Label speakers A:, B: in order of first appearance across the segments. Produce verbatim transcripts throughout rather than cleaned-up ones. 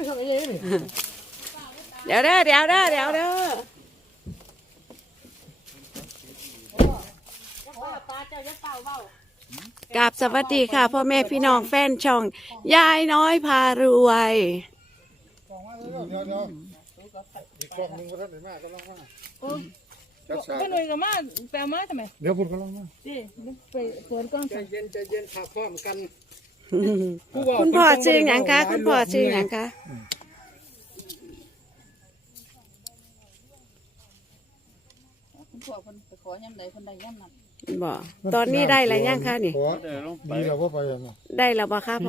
A: เดี๋ยวเด้อเดี๋ยวเด้อเดี๋ยวเด้อกราบสวัสดีค่ะพ่อแม่พี่น้องแฟนช่องยายน้อยพารวย
B: อีกกล่องนึงก็ท่านได้มากก็ลองมา
C: ก็หน่วยกับมาแปลมาทำไม
B: เดี๋ยวพูดก็ลองมา
C: ดิไปเปิดกล้องใจ
B: เย็นใจเย็นขับพร้อมกัน
A: คุณพ่อชื่อหยังคะคุณพ่อชื่อหยังคะ
C: คุณพ่อคนไปขอย่ำใดคนใดย่ำนั้น
A: บ่ตอนนี้ได้แล้วยังคะนี่
B: ดีแล้วว่าไปยัง
A: ได้แล้วบ่คะพ่อ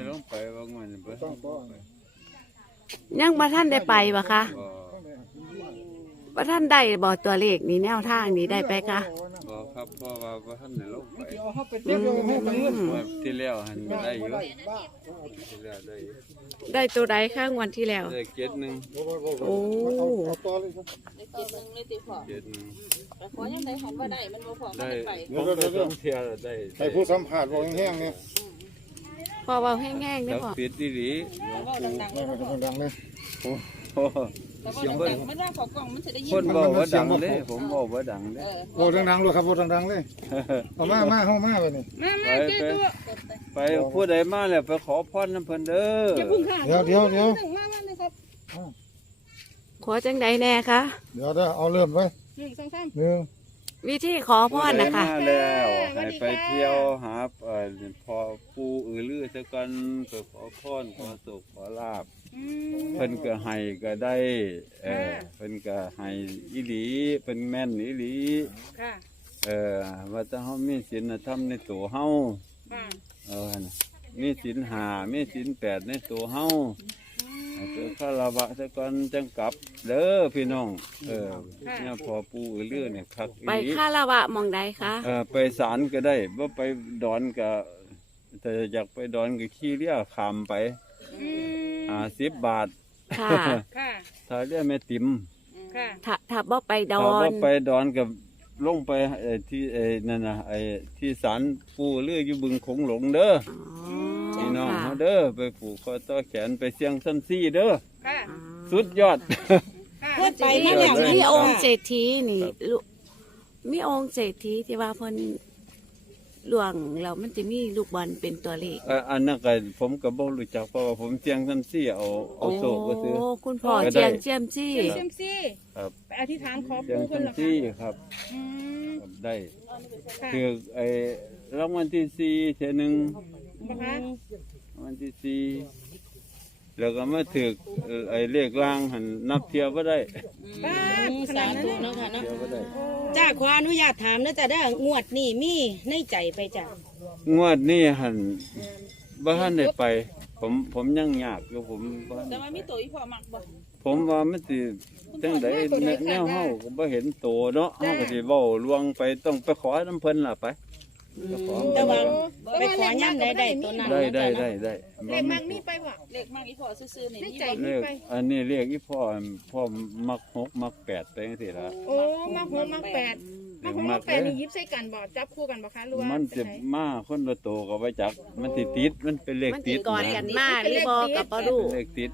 A: ยังบ่ท่านได้ไปบ่คะบ่ท่านได้บ่ตัวเลขนี่แนวทางนี้ได้ไปคะ
D: บ่ครับเพราะว่าบ่ทันได้ลงไปที่แล้วหันได้อยู่ที่แล้วได้
A: ได้ตัวใดข้างวันที่แล้ว
D: ได้เจ็ดหนึ่ง
A: โอ้
C: ได้เจ็ดหนึ่งเลยติพ่อ
D: เจ็ดหนึ่ง
C: แต่ขอยังไงหันว่าได้มันบ่พอมันไป
D: ผมก็ต้องเที่ยวได้
B: ให้ผู้สัมผัสบอกแห้งๆเนี่ย
A: พอเบาแห้งๆได้พอ
D: ปิดดีดี
C: ดังๆ
B: ดังๆเลย
D: โอ้
C: เสียงเบิ้ลมันว่าขอกล่องมันจะได้ยิน
D: คนบอกว่าดังเลยผมบอกว่าดังเลย
B: โอ้ดังๆเลยครับโอ้ดังๆเลยเอามามาเข้ามาไปนี่
C: มามาเจ้าตัว
D: ไปผู้ใดมาแล้วไปขอพรน้ำเพิ่นเด้อ
B: เดี๋ยวเดี๋ยวเดี๋ยว
C: มามาเลยครับ
A: ขอจังใดแน่คะ
B: เดี๋ยวเด้อเอาเริ่มไว้
C: หนึ่งสองสาม
B: หนึ่ง
A: วิธีขอพรนะคะ
D: มาแล้วให้ไปเที่ยวหาเอ่อพอปูอือลือซะกันไปขอพรขอสุขขอลาภเพิ่นก็ให้ก็ได้เออเพิ่นก็ให้อีหลีเพิ่นแม่นอีหลี
C: ค่ะ
D: เออว่าถ้าเฮามีศีลธรรมในตัวเฮาเออมีศีลห้ามีศีลแปดในตัวเฮาเจอคารวะซะก่อนจังกลับเด้อพี่น้องเออเนี่ยพอปูอือลือเนี่ยคักอีหลี
A: ไปคารวะมองใดคะ
D: เออไปศาลก็ได้บ่ไปดอนก็แต่อยากไปดอนก็ขี่เรือข้ามไปอ่าสิบบาท
A: ค่ะ
D: ถ้าเรียกแม่ติ๋ม
C: ค่ะ
A: ถ้าถ้าบ่ไปดอน
D: ถ้าบ่ไปดอนกับลงไปไอ้ที่ไอ้นั่นน่ะไอ้ที่ศาลปู่เรืออยู่บึงคงหลงเด้อพี่น้องเฮาเด้อไปผูกคอต่อแขนไปเสียงซันซี่เด้อสุดยอด
A: เพิ่นไปมาแล้วมีองค์เศรษฐีนี่มีองค์เศรษฐีที่ว่าเพิ่นหลวงเรามันจะมีลูกบอลเป็นตัวเลข
D: อันนั้นก็ผมก็บ่รู้จักเพราะว่าผมเสียงซันซี่เอาเอาโศกก็ซื้อ
A: โอ้คุณพ่อเสียงเจียมซี่
C: เจียมซี่
D: ครับ
C: ไปอธิษฐานขอ
D: ปู่เพิ่นล่ะครับอืมได้คือไอ้รางวัลที่สี่เทื่อนึง
C: บ่คะ
D: รางวัลที่สี่แล้วก็มาถึกไอ้เลขล่างหันนับเที่ยวบ่ได้
C: สาธุเนาะค่ะเนาะ
E: จ้าขออนุญาตถามนะจ้ะเด้องวดนี่มีในใจไปจ้ะ
D: งวดนี้หันบ่ทันได้ไปผมผมยังยากอยู่ผม
C: แต่ว่ามีตัวอีพ่อมักบ่
D: ผมว่ามันสิจังได๋แนวเฮาก็บ่เห็นโตเนาะเฮาก็สิเว้าลวงไปต้องไปขอน้ำเพิ่นล่ะไป
E: แต่ว่าไปขอย่ำได้ได้ตัวนั้น
D: ได้ได้ได้ได้
C: เลขมักมีไปบ่เลขมักอีพ่อซื่อๆนี่มี
D: ไปอันนี้เรียกอีพ่อพ่อมักหกมักแปดไปจังซี่ล่ะ
C: โอ้มักหกมักแปดมักหกมักแปดนี่ยิบใส่กันบ่จับคู่กันบ่คะหรือว่า
D: มันสิมาคนละโตก็บ่จักมันสิติดมันเป็นเลขติด
A: ก่อนกันมาหรือบ่ก็บ่รู้
D: เลขติด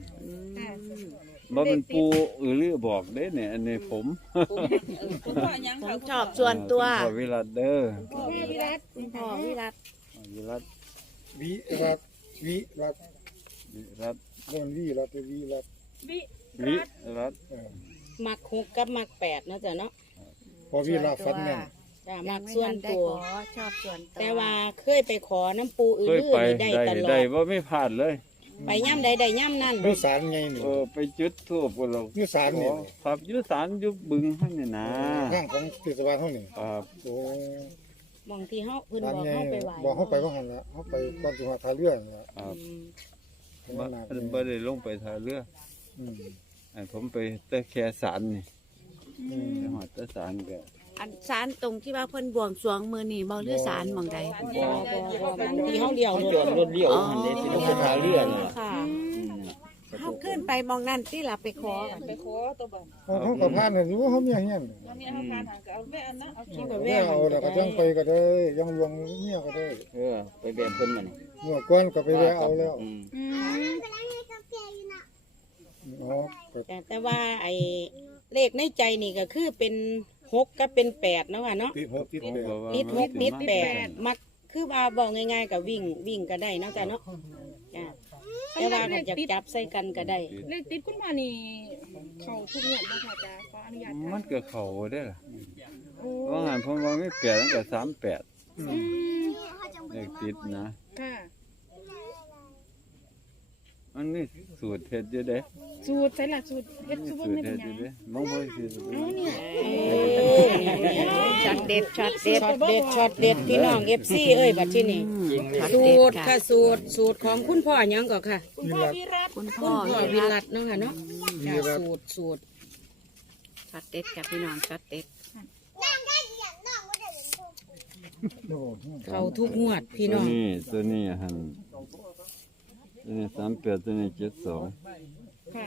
D: บ่เป็นปูอือลือบอกเด้เนี่ยอันนี้ผม
A: ผมชอบส่วนตัว
D: พ่อวิรัตเด้อ
C: พ่อวิรัต
A: พ่อวิรัต
D: วิรัต
B: วิรัตวิรัต
D: วิรัต
B: คนวิรัตวิรัต
C: วิ
D: วิรัต
E: มักหกกับมักแปดนะจ๊ะเนาะ
B: พอวิรัตฟันแม่น
E: จ้ะมักส่วนตัว
A: ชอบส่วนตัว
E: แต่ว่าเคยไปขอน้ำปูอื่นๆได้ตลอด
D: ได้บ่ไม่พลาดเลย
E: ไปย่ำใดใดย่ำนั่น
B: ยุสานไงนี่
D: เออไปจุดทูบกันเรา
B: ยุสานนี่
D: ครับยุสานยุบบึงให้เนี่ยนะ
B: ข้างของเทศบาลเขานี่
D: ครับ
B: โอ้
E: บางทีเขาเพิ่นบอกเขาไปไหว
B: บอกเขาไปว่าหันละเขาไปก่อนจะมาท่าเรือเนี่ย
D: ครับมันบ่ได้ลงไปท่าเรือไอ้ผมไปแต่แค่ศาลนี่ไปหอดแต่ศาลก็
A: อันศาลตรงที่ว่าเพิ่นบวงสรวงมื้อนี้บ่หรือศาลหม่องใด
E: บ่บ่บ่บางทีเฮาเลี้ยว
D: จอดรถเลี้ยวหันเด้สิลงไปท่าเรือน่ะ
A: ค่ะเฮาขึ้นไปมองนั่นที่ล่ะไปขอ
C: ไปขอตัวบ่
B: เฮาก็ผ่านน่ะอยู่เฮามีเฮียน
C: เฮามีเฮาผ่านก็เอาแม่อันนะเอา
B: ขี้ก็แม่เอาแล้วก็จังไปก็ได้ยังลวงเมียก็ได้
D: เออไปแบ่งเพิ่นมานี่
B: เมื่อก่อนก็ไปแวะเอาแล้ว
C: อืม
E: จ้ะแต่ว่าไอ้เลขในใจนี่ก็คือเป็นหกกับเป็นแปดเนาะค่ะเนาะ
B: ติดหกติด
D: ผม
B: แปด
D: ก็ว่า
E: ติดหกติดแปด
D: มันสิมา
E: มักคือว่าบอกง่ายๆกับวิ่งวิ่งก็ได้เนาะจ้ะเนาะจ้ะแต่ว่าก็จะจับใส่กันก็ได้
C: เลขติดคุณพ่อนี่เขาทุกงวดบ่ค่ะจ้าขออนุญาต
D: มั
C: ถาน ม
D: ก็เข้าได้ล่ะ
C: โอ้
D: ว่างั้นผมว่าไม่แปดตั้งแต่สามแปด
C: อืม
D: เลขติดนะ
C: ค่ะ
D: มันมีสูตรเฮ็ดอยู่เด้
C: สูตรใส่หลักสูตรเฮ็ด
D: มี
C: ซุป
D: สู
C: เปอ
D: ต
C: ร์
D: ร
C: ไม่เป็
D: เฮ็
C: น
D: ด
C: ห
D: อ
C: ยัง
D: ยู่เด้มองบ่สิ
C: เอาเนี่ย
A: ช็อตเด็ดช็อตเด็ด
E: ช็อตเด็ดช็อตเด็ดพี่น้องเอฟซีเอ้ยบัดที่นี่
A: ช็อต
E: สู
A: เด็ด
E: ตร
A: ค่ะ
E: ค่ะสูตรสูตรของคุณพ่อหยังก่อนค่ะ
C: คุณพ่อวิรัต
A: คุณ
E: คุ
A: พ่อ
E: ณพ่อ
A: วิ
E: วิ
A: รั
E: รั
A: ต
E: ตเนาะค่ะเนาะจ้ะสูตรสูตร
A: ช็อตเด็ดค่ะพี่น้องช็อตเด็ด
B: โอ้โห
E: เขาทุกงวดพี่
D: ตัว
E: น้อง
D: นี้ตัวนี้หันตัวนี้สามแปดตัวนี้เจ็ดสอง
C: ค่ะ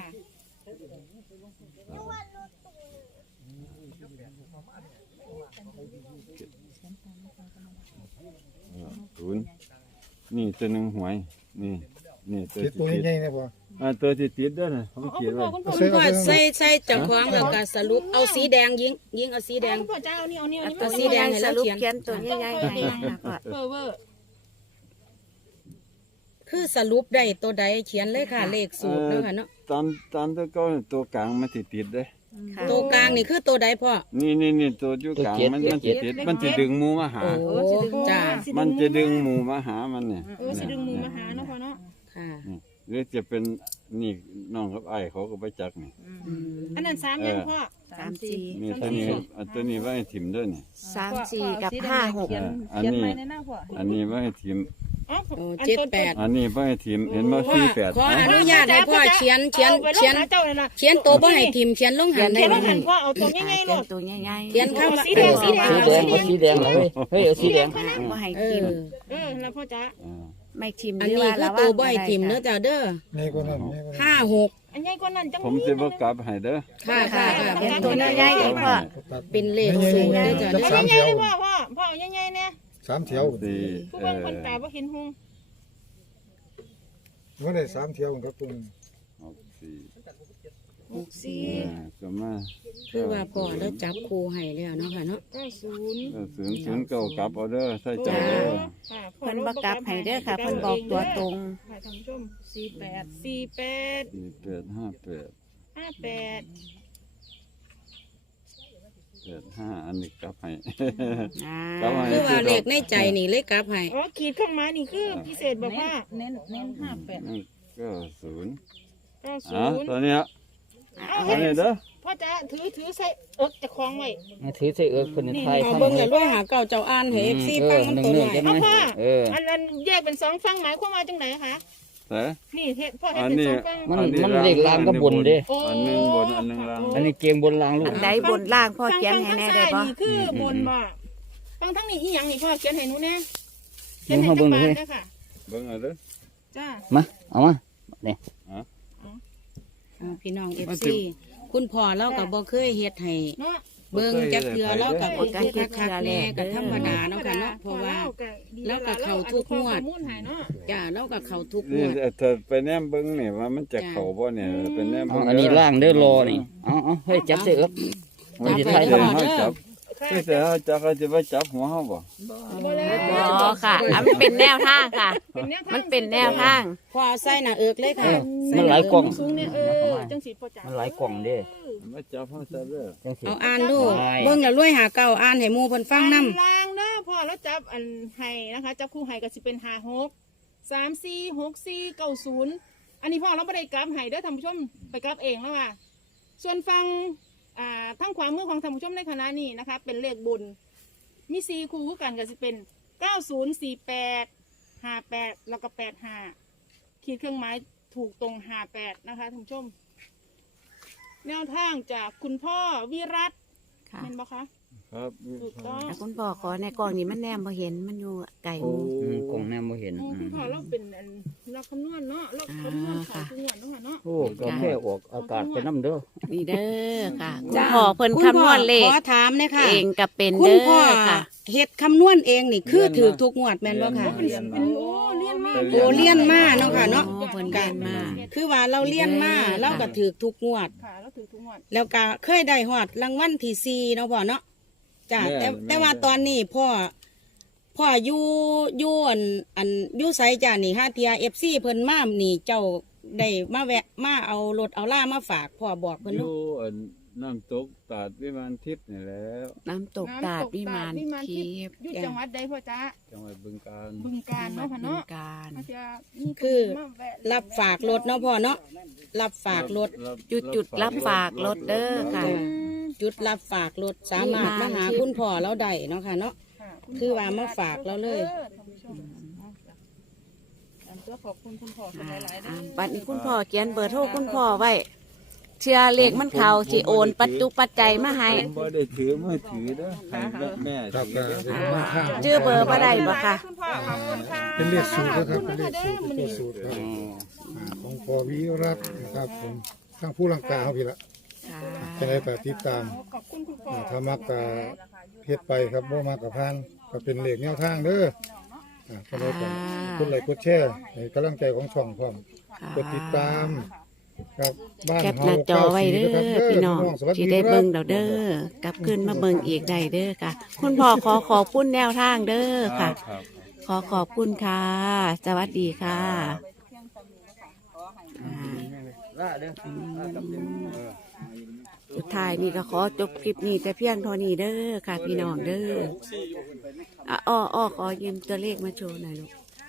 D: ศูนย์นี่ตัวหนึ่งหวย นี่นี่ตัว
B: ติด
D: ที่
B: ตัว
D: ติด
B: ใหญ่ๆเนี่ยพ่อ
D: อ่าตัวที่ติดด้วยนะผม
C: เอา
D: เขีย
C: คุ
D: น
C: ณ
D: ไว้
C: พ่อคุณพ่อ
E: คุณพ่อใส่ใส่เจับของแล้วก็สรุปเอาสีแดงยิงยิงเอาสีแดง
C: คุณพ่อจ้าเอานี่เอานี่เอา
A: อ่ะ
C: นี่
A: ตัว
C: มา
A: สี
C: สี
A: แด
C: แด
A: ง
C: ง
A: สรุปเขียนตัวใหญ่ๆให้ค่ะพ่อ
C: เวอร์เวอร์
E: คือสรุปได้ตัวใดเขียนเลยค่ะ เลขสูตรเนาะค่ะเนาะ
D: ตามตามตัวเก็ตัวกลางมันติดติดเด้
A: ค่ะ
E: ตัวกลางนี่คือตัวใดพ่อ
D: นี่นี่นี่ตัวอยู่กลางมันมันติดติดมันจะดึงหมูมาหา
E: โอ้จ้า
D: มันจะดึงหมูมาหามันเนี่ย
C: เออสิดึงมือมาหาเนาะพ่อเนาะ
E: ค่ะ
D: นี่หรือจะเป็นนี่น้องกับไอ้ายเขาก็ไปจักนี่
E: อืม
C: อันนั้นสามยังพ่อ
A: สามสี่
D: นี่ตัวนี้อันตัวนี้ไว้ให้ถิ่มด้วยนี่
A: สามสี่กับห้าหก
D: เอออันนี้อันนี้ไว้ให้ถิ่ม
C: อ๋อ
E: โอ้
C: อัน
E: เจ็ด
C: ต้น
E: แปด
D: อันนี้ไว้ให้ถิ่มเห็นบ่
E: พ่อ
D: สี่แปด
E: ขออ
D: เอ้า
E: นุญาตให้พ่อเขียนเขียน
C: อาไปลง
E: เขียน
C: หาเจ้าเลยนะ
E: เขียนตัวบ่ให้ทิมเขียนลงหันได้
C: เขียน
E: ไหม
C: ว่าหันพ่อเอาตัว
A: อ่า
C: ง่ายๆ
A: เขี
C: เลย ย
A: นตัวใหญ่ๆ
E: เขียนเข้ามา
C: สีแดงสีแดง
F: สีแดงเอาสีแดงเหรอเฮ้ยเฮ้ยเอาสีแดง
A: อ่าบ่ให้
E: เอ
A: ทิม
E: อ
C: เออแล้วพ่อจ้า
D: อ่า
A: ไม่ทิม
E: อัน
A: หรื
E: นี้
A: ว่า
E: คือ
A: ระ
E: ตัว
A: ง
E: บ่ให้ทิมเด้อจ้าเด้อ
B: ใหญ่กว่านั้นใหญ่กว่านั้น
E: ห้าหก
C: อันใหญ่กว่านั้นจัง
D: ผมสิบ่กลับให้เด้อ
E: ค่ะค่ะค่ะ
A: เขียนตัวใหญ่ๆอีกพ่อ
B: ตัด
E: เป็นเลขสูตรเด้อจ้า
B: จั
E: เด้
B: ก
E: อ
B: สาม
C: ให
B: แถ
C: ญ่ๆ
B: ว
C: เลยพ่อพ่อพ่อเอาใหญ่ๆเนี่ย
B: สามแถว
D: สี่
C: ผู้
D: เอ
C: เบิ่ง
D: อ
C: คนตาบ่เห็นหุง
B: เมื่อได้สามแถวครับคุณ
D: หกสี่
C: หกสี่
D: อ่าก็มา
E: คือว่าพ่อแล้วจับครูให้แล้วเนาะค่ะเนาะ
C: เก้าศูนย์
D: เออศูนย์ศูนย์เก้ากลับเอาเด้อใส่ใจ
A: จ้า
D: เด้อ
C: ค่ะ
A: เพิ่นบ่กลับให้เด้อค่ะเพิ่นบอกตัวตรง
C: ค่ะท่านผู้ชมสี่แปดสี่แปด
D: สี่แปดห้าแปด
C: ห้าแปด
D: แปดห้าอันนี้กลับให้
A: อ่า
D: ครับผม
E: คือว่าเลขในใจนี่เลขกลับให้
C: อ๋อขีดข้างมานี่คือพิเศษบอกว่า
D: นั่นก็ศูนย์
C: เก้าศู
D: อ่ะ
C: นย์
D: ตัวเนี้ย
C: เอา
D: อันนี้เด้อ
C: พ่อจ้าถือถือใส่เอิกจะคล้องไว้
F: ถือใส่เอิกคนไทย
E: เอา
F: ทำ
E: เบิ่ง
F: ให้
E: แล้วด้วยหาเก่าเจ้าอ่านให้ เอฟ ซี
F: เอ
E: ฟั
F: อง
E: มัน
F: หนึ่ง
E: ตัว
F: ห
E: ห
F: นึ่ง
E: น่อย
F: จะไหม
C: เอาพ่อ
F: เออ
C: อันอันแยกเป็นสองฟังหมายความว่าจังไหนคะ
D: แต่
C: นี่เฮ็ดพ่อเฮ็ด
D: อัน
C: เป็น
D: นี้
C: สองฟัง
F: มันมันเลขล่างก็บนเด้
D: อันหนึงบนอันหนึงล่าง
F: อันนี้เกมบนล่างลูก
A: อันใดบนล่างพ่อเขียนให้แน่ได้
C: ฟั
A: บ่
C: งทางซ้ายนี่คือบนบ่ฟังทั้งนี้อีหยังนี่พ่อเขียนให้หนูแน่เขี
F: มึ
C: ยน
F: ง
C: ให้
F: เข้า
C: จั
F: เบิ่
C: ง
F: ง
C: บา
F: ดู
C: น
F: เฮ้ย
C: นะค่ะ
D: เบิ่งเอาเด้อ
C: จ้า
F: มาเอามาเนี่ย
D: อ่ะ
E: อ่าพี่น้อง เอฟ ซี คุณพ่อเราก็บ่เคยเฮ็ดให้
C: เนาะ
E: เบิ่งจักเทื่อเราก็บ่เคยคักๆแน่ก็ธรรมดาเนาะค่ะเนาะเพราะว่า แล้วก็เข้าทุกงวด
C: ข้อมูลให้เนาะ
E: จ้าเราก็เข้าทุกง
D: นี่
E: วด
D: ถ้าไปแนมเบิ่งนี่ว่ามันจะเข้าบ่เนี่ยไปแนม
F: เอา
D: เบิ่ง
F: อันนี้ล่างเด้อรอนี่เอาเอาเฮ้ยจับใส่เอิก
D: มัน
F: จะ
D: จะ
F: ถ่า
D: ถ่าย ย
F: ทำ
D: ทำ
F: ไม
D: ให้จับที่แต่เฮาจับเขาจะไปจับหัวเฮาบ่
C: บ่แล้ว
A: อ๋อค่ะอ่ะมันเป็นแนวทางค่ะ
C: เป็นแนวทาง
A: มันเป็นแนวทาง
E: พ่อเอาใส่หน้าเอิกเลยค่ะ
F: มันหลายกล่อง
C: สูงเนี่ยเออจังสีพ่อจ๋า
F: มันหลายกล่องเด้
D: มาจับเฮาซะเด้อ
F: จังสิ
E: เอาอ่านดู
F: ใช่
E: เบิ่งแล้วรวยหาเก่าอ่านให้หมู่เพิ่นฟังนำ
C: ลางเด้อพ่อแล้วจับอันไห้นะคะ จับคู่ไห้ก็สิเป็นห้าหกสามสี่หกสี่เก้าศูนย์อันนี้พ่อเราไม่ได้กราฟไห้เด้อท่านผู้ชมไปกราฟเองแล้วว่าส่วนฟังอ่าทั้งขวามือของท่านผู้ชมในคณะนี้นะคะ เป็นเลขบุญมีสี่คู่คู่กันก็จะเป็นเก้าศูนย์สี่แปดห้าแปดแล้วก็แปดห้าขีดเครื่องหมายถูกตรงห้าแปดนะคะท่านผู้ชม แนวทางจากคุณพ่อวิรัต
A: ค่ะ
C: เป็นบ่คะ
D: ครับ
C: ถูกต้อง
A: แต่คุณพ่อขอในกล่องนี้มันแนมบ่เห็นมันอยู่ไก่หมู
F: อืมกล่องแนมบ่เห็น
C: อืม
F: อื
C: คุณ
F: ม
C: พ่อเราเป็นอันเราคำนวณเนาะเราคำนวณขายทุกงวดเนาะค่ะเนาะ
F: โอ้ก็แค่ออกอากาศไปน้ำเด้อ
A: นี่เด้อค่ะคุณ
E: จ้า
A: พ่อเพิ่น
E: คุณ
A: คำนวณเลข
E: ขอถามหนะคะ
A: เองก็เป็น
E: คุณ
A: เด้
E: พ่อ
A: อค่ะ
E: เฮ็ดคำนวณเองนี่คือถือทุกงวดแม่นบ่ค่ะ
C: เป็นเป็นโอ้เรียนมมา
D: ไป
E: โอ้เลี้ยนมาเนาะค่ะเนาะ
A: อ๋อเพิ่นเรียนมา
E: คือว่าเราเลี้ยนมา
A: เด้อ
E: เราก็ถือทุกงวด
C: ค่ะแล้วถือทุกงวด
E: แล้วก็เคยได้ฮอดรางวัลที่สี่เนาะพ่อเนาะจ้ะ
D: แม่
E: แต่
D: แม่
E: แต่ว่าตอนนี้พ่อพ่ออยู่อยู่อันอันอยู่ไสจ้ะนี่ฮะเทีย เอฟ ซี เพิ่นมานี่เจ้าได้มาแวะมาเอารถเอาล่ามาฝากพ่อบอกเพิ่น
D: อ
E: เนาะ
D: ยู่อันน้ำตกตาดวิมานทิพย์นี่แหล้ว
A: น้ำตกตาดวิมานทิพย์
C: อยู่จังหวัดใดพ่อจ๊ะ
D: จังหวัดบึงกาฬ
C: บึงกาฬเนาะค่ะ
A: บึ
C: เนาะ
A: งการ
C: อาจจะมีน
E: คือ
C: มาแวะ
E: รับฝากรถเนาะพ่อเนาะรับฝากรถ
A: จุดจุดรับฝากรถเด้อค่ะ
E: จ้ะ จุดรับฝากรถสามารถมาหาคุณพ่อเราได้เนาะค่ะเนาะ
C: ค่ะ
E: คือว่ามาฝากเราเลย
C: ท่านผู้ชมอันก็ขอบคุณคุณพ่อหลายๆเด้
A: อ่า
C: อ
A: บัดนี้คุณพ่อเขียนเบอร์โทรคุณพ่อไว้เชื่อเลขมันเขาสิโอนปัจจุปัจจัยมาให้
D: ผมบ่ได้ถือมือถือเด้อให้แม่
B: ครับ
D: ถื
B: ก็
D: อเด้อ
B: เป็นมาข้าง
A: ชื่อเบอร์บ่ได้บ่ค่ะ
C: คุณพ่อขอบคุณค่ะ
B: เป็นเลขสูตรนะครับเป็นเลขสูตร
C: ขอบคุณ
B: เป็นเล
C: ค่ะ
B: ขสูตรครับ
D: อ๋อ
B: อ่าของพอวิรัตน์นะครับผมข้างผู้ลังกาเขาพี่ละ
A: ค่ะ
B: จะได้แต่ติดตาม
C: ขอบคุณคุณพ่อ
B: อ่าถ้ามักก็เฮ็ดไปครับบ่มักก็ผ่านก็เป็นเลขแนวทางเด้ออ่าก็ได้แต่กดไลค์กดแชร์ให้กำลังใจของช่องพร้อม
A: ค่ะ
B: กดติดตามครับบ้าน
A: แคป
B: เฮา
A: หน้าจอไว้เด้อ
B: เก้าสี่
A: พี่น้อง
B: สวัส
A: ที่
B: ดี
A: ได้
B: ครั
A: เบิ่
B: บ
A: งเราเด้อกลับขึ้นมาเบิ่งอีกได้เด้อค่ะ คุณพ่อขอขอบคุณแนวทางเด้อค่ะ
D: ครับ
A: ขอขอบคุณค่ะ สวัสดีค่ะอ่า
D: ล่าเด้อล่ากับเด้อเออ
A: สุดท้ายนี่ก็ขอจบคลิปนี้แต่เพียงเท่านี้เด้อค่ะ พี่น้องเด้ออ่ะอ้ออ้อขอยืมตัวเลขมาโชว์หน่อยลูก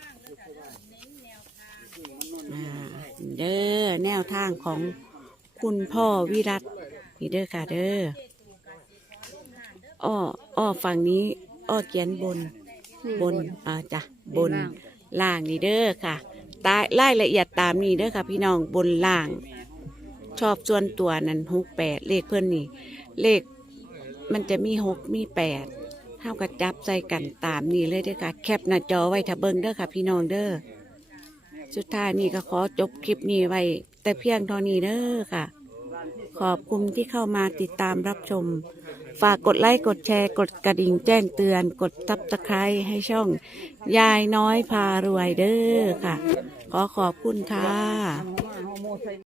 A: อ่าเด้อแนวทางของคุณพ่อวิรัตนี่เด้อค่ะเด้ออ้ออ้อฝั่งนี้อ้อเขียนบนบนอ่าจ้ะบนล่างนี่เด้อค่ะตายรายละเอียดตามนี้เด้อค่ะ พี่น้องบนล่าง ชอบส่วนตัวนั้นหกแปดเลขเพื่อนนี่ เลขมันจะมีหกมีแปดเท่ากับจับใส่กันตามนี้เลยเด้อค่ะ แคปหน้าจอไว้ถ้าเบิ่งเด้อค่ะ พี่น้องเด้อสุดท้ายนี่ก็ขอจบคลิปนี้ไว้ แต่เพียงเท่านี้เด้อค่ะ ขอบคุณที่เข้ามาติดตามรับชม ฝากกดไลค์กดแชร์กดกระดิ่งแจ้งเตือน กดซับสไครต์ให้ช่อง ยายน้อยพารวยเด้อค่ะ ขอขอบคุณค่ะ